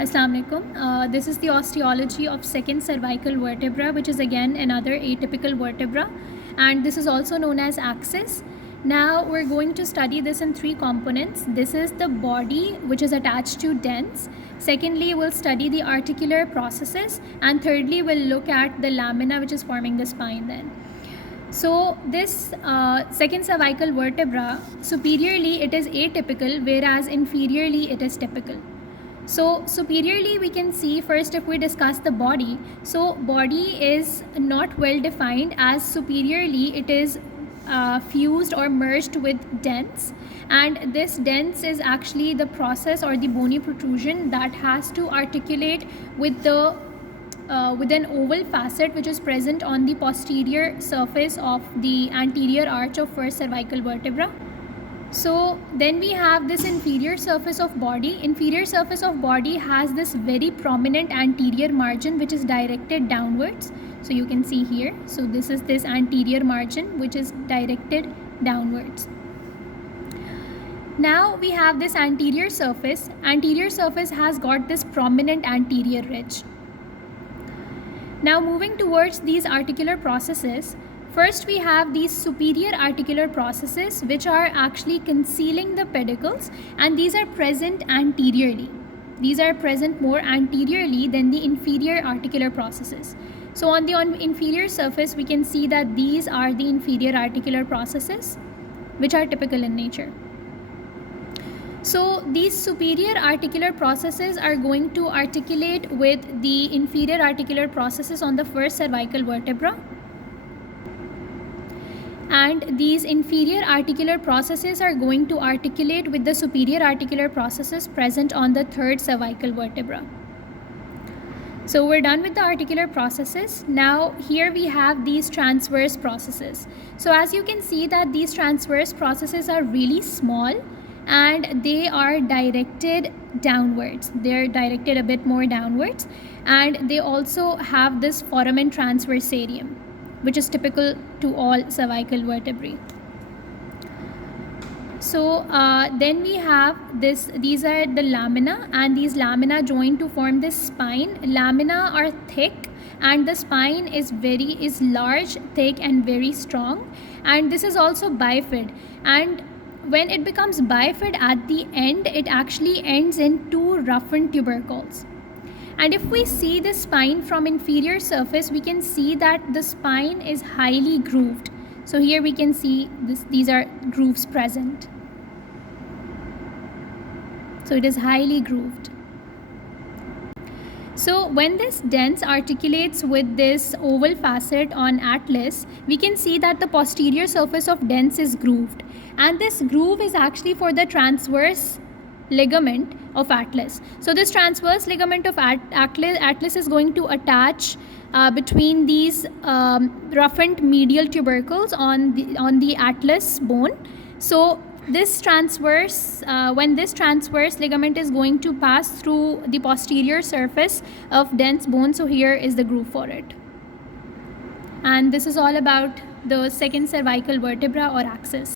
Assalamu alaikum. This is the osteology of second cervical vertebra, which is again another atypical vertebra, and this is also known as axis. Now we're going to study this in three components. This is the body, which is attached to dents. Secondly, we'll study the articular processes, and thirdly, we'll look at the lamina, which is forming the spine then. So this second cervical vertebra, superiorly it is atypical, whereas inferiorly it is typical. So superiorly we can see, first if we discuss the body, so body is not well defined, as superiorly it is fused or merged with dents, and this dents is actually the process or the bony protrusion that has to articulate with the with an oval facet which is present on the posterior surface of the anterior arch of first cervical vertebra. So then we have this inferior surface of body. Inferior surface of body has this very prominent anterior margin which is directed downwards. So you can see here. So this is this anterior margin which is directed downwards. Now we have this anterior surface. Anterior surface has got this prominent anterior ridge. Now moving towards these articular processes, first we have these superior articular processes which are actually concealing the pedicles, and these are present anteriorly. These are present more anteriorly than the inferior articular processes. So on the inferior surface we can see that these are the inferior articular processes which are typical in nature. So these superior articular processes are going to articulate with the inferior articular processes on the first cervical vertebra, and these inferior articular processes are going to articulate with the superior articular processes present on the third cervical vertebra. So we're done with the articular processes. Now here we have these transverse processes. So as you can see that these transverse processes are really small and they are directed downwards. They're directed a bit more downwards, and they also have this foramen transversarium, which is typical to all cervical vertebrae. So then we have these are the lamina, and these lamina join to form this spine. Lamina are thick and the spine is large, thick and very strong, and this is also bifid, and when it becomes bifid at the end, it actually ends in two roughened tubercles. And if we see the spine from inferior surface, we can see that the spine is highly grooved. So here we can see these are grooves present. So it is highly grooved. So when this dents articulates with this oval facet on atlas, we can see that the posterior surface of dents is grooved, and this groove is actually for the transverse ligament of atlas. So this transverse ligament of atlas is going to attach between these roughened medial tubercles on the atlas bone. So this transverse, when this transverse ligament is going to pass through the posterior surface of dents bone, so here is the groove for it. And this is all about the second cervical vertebra or axis.